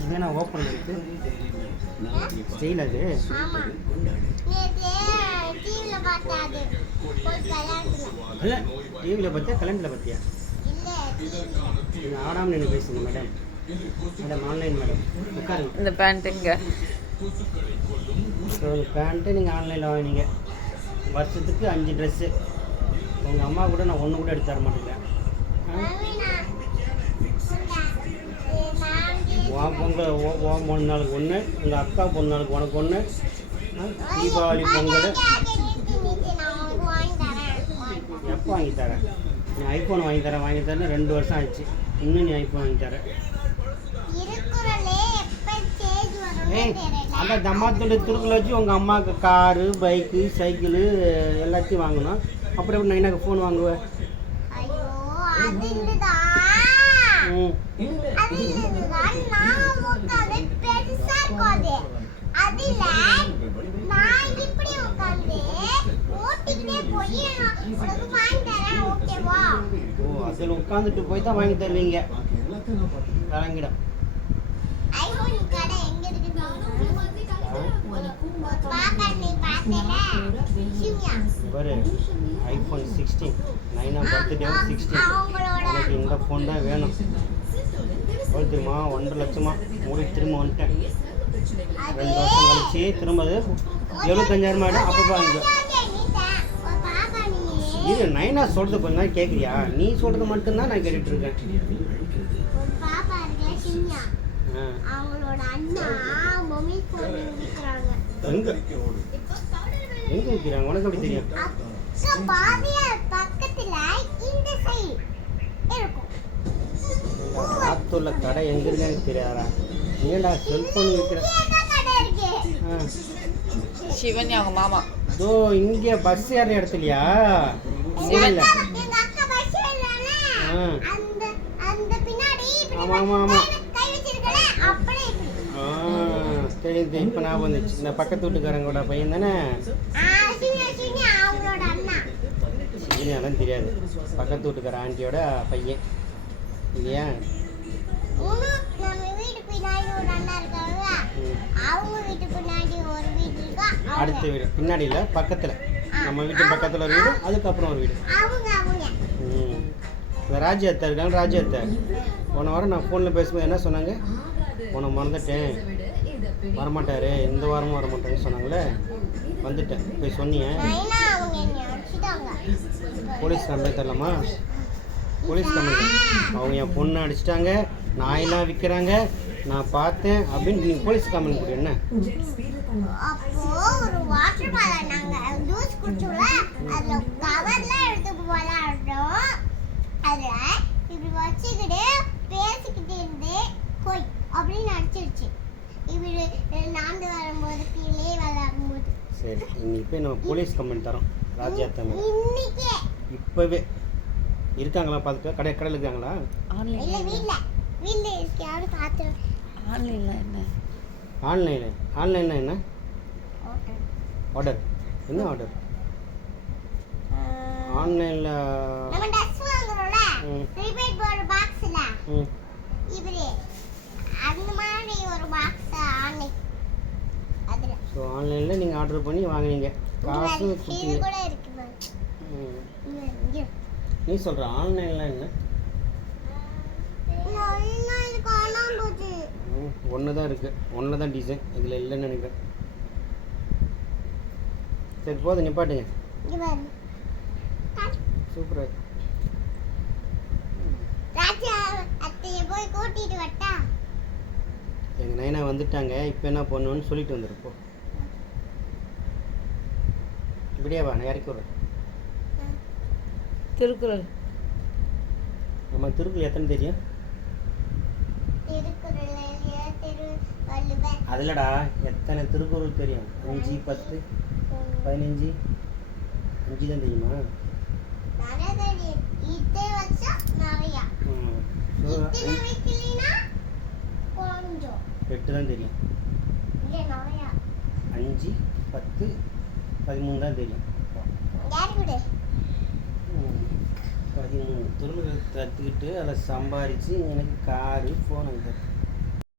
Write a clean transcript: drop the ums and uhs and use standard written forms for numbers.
இதுனா ஓப்பன் இருக்கு ஸ்டைல் அது. டிவியில் பார்த்தியா கலண்டில் பார்த்தியா? நீங்கள் ஆடாமல் நின்று பேசுங்க மேடம். மேடம் ஆன்லைன் மேடம் உட்காருங்க. இந்த பேண்ட்டுங்க ஸோ இந்த பேண்ட்டு நீங்கள் ஆன்லைனில் வாங்கினீங்க. வருஷத்துக்கு 5 ட்ரெஸ்ஸு. உங்கள் அம்மா கூட நான் ஒன்று கூட எடுத்து தர மாட்டேங்கிறேன். உன் பொங்கல் உன் பொண்ணு நாளுக்கு ஒன்று, உங்கள் அக்கா பொண்ணு நாளுக்கு உனக்கு ஒன்று, தீபாவளி பொங்கல் எப்போ வாங்கி தரேன்? நீ ஐஃபோன் வாங்கி தரேன்னு 2 வருஷம் ஆயிடுச்சு. இன்னும் நீ ஐஃபோன் வாங்கி தரேன். அந்த தம்மாத்துடைய துருக்கில் வச்சு உங்கள் அம்மாவுக்கு காரு, பைக்கு, சைக்கிளு எல்லாத்தையும் வாங்கணும். அப்புறம் எப்படி நான் எனக்கு ஃபோன் வாங்குவேன்? அதில் உட்காந்துட்டு போய் தான் வாங்கி தருவீங்க. கலங்கிடம் பாரு. IPhone 16 9 birthday 16. எனக்கு இந்த ஃபோன் தான் வேணும். எவ்வளோ தெரியுமா? 1.5 லட்சமா மூடி திரும்ப வந்துட்டேன். 2 வருஷம் கழிச்சு திரும்ப 75,000 ஆகிடும். அப்போ வாங்கிக்கோ. இது நைனா சொல்கிறது கொஞ்ச நாள் கேட்குறியா? நீ சொல்கிறது மட்டும்தான் நான் கேட்டுட்ருக்கேன். எங்கே எங்கே விற்கிறாங்க? உனக்கு எப்படி தெரியும்? ஆத்தூர்ல கடை எங்கே இருக்குன்னு தெரியாதா? ஏன்டா செல்ஃபோன் விற்கிற? சிவன் அவங்க மாமா இதோ இங்கே பஸ் ஏற இடத்துலையா? இல்லை. ஆமாம் ஆமாம் ஆமாம். தெரியுது. இப்போ நான் வந்துச்சு. இந்த பக்கத்து வீட்டுக்காரங்களோட பையன் தானே? அதெல்லாம் தெரியாது. பக்கத்து வீட்டுக்கார ஆண்டியோட பையன் இல்லையா? அடுத்த வீடு பின்னாடி இல்லை, பக்கத்தில். நம்ம வீட்டு பக்கத்தில் ஒரு வீடு, அதுக்கப்புறம் ஒரு வீடு. இந்த ராஜ்ய அத்தை இருக்காங்க. ராஜ்ய அத்தை போன வாரம் நான் ஃபோனில் பேசும்போது என்ன சொன்னாங்க? உன்னை மறந்துட்டேன், வரமாட்டார், இந்த வாரமும் வரமாட்டேன்னு சொன்னாங்களே. வந்துட்டேன். போய் சொன்னீங்க. போலீஸ் கம்ப்ளைண்ட் தரலாமா? Police complaint. அவங்க என் பொண்ணை அடிச்சிட்டாங்க, நாயெல்லாம் விற்கிறாங்க, நான் பார்த்தேன் அப்படின்னு நீங்கள் போலீஸ் கம்ப்ளைண்ட் கொடு. என்ன சரி, இப்போ நம்ம போலீஸ் கம்ப்ளைண்ட் தரோம். ராஜா தமிழ் இப்போவே இருக்காங்களா? பார்த்துட்டு கடையில் இருக்காங்களா? ஆன்லைனில் என்ன ஆர்டர்? என்ன ஆர்டர்? ஆன்லைனில் ஸோ ஆன்லைனில் நீங்கள் ஆர்டர் பண்ணி வாங்கினீங்க, காசு கொடுத்தீங்க. நீ சொல்கிற ஆன்லைனில் என்ன? ஒன்று தான் இருக்குது, ஒன்று தான் டிசைன், இதில் இல்லைன்னு நினைக்கிறேன். சரி போதும், நிப்பாட்டுங்க. சூப்பராக எங்கள் நைனா வந்துட்டாங்க. இப்போ என்ன பண்ணுவோன்னு சொல்லிட்டு வந்துருப்போம். இப்படியே வா, நான் இறக்கி விட்றேன். திருக்குறள். நம்ம திருக்குறள் எத்தனை தெரியும்? அதிலடா எத்தனை திருக்குறள் தெரியும்? 5, 10, 15, 5 தான் தெரியுமா? 8 தான் தெரியும். 5, 10, 13 தான் தெரியும். 13 தொழில்களை கற்றுக்கிட்டு அதில் சம்பாரித்து எனக்கு காரு ஃபோன் வாங்கி தரேன்.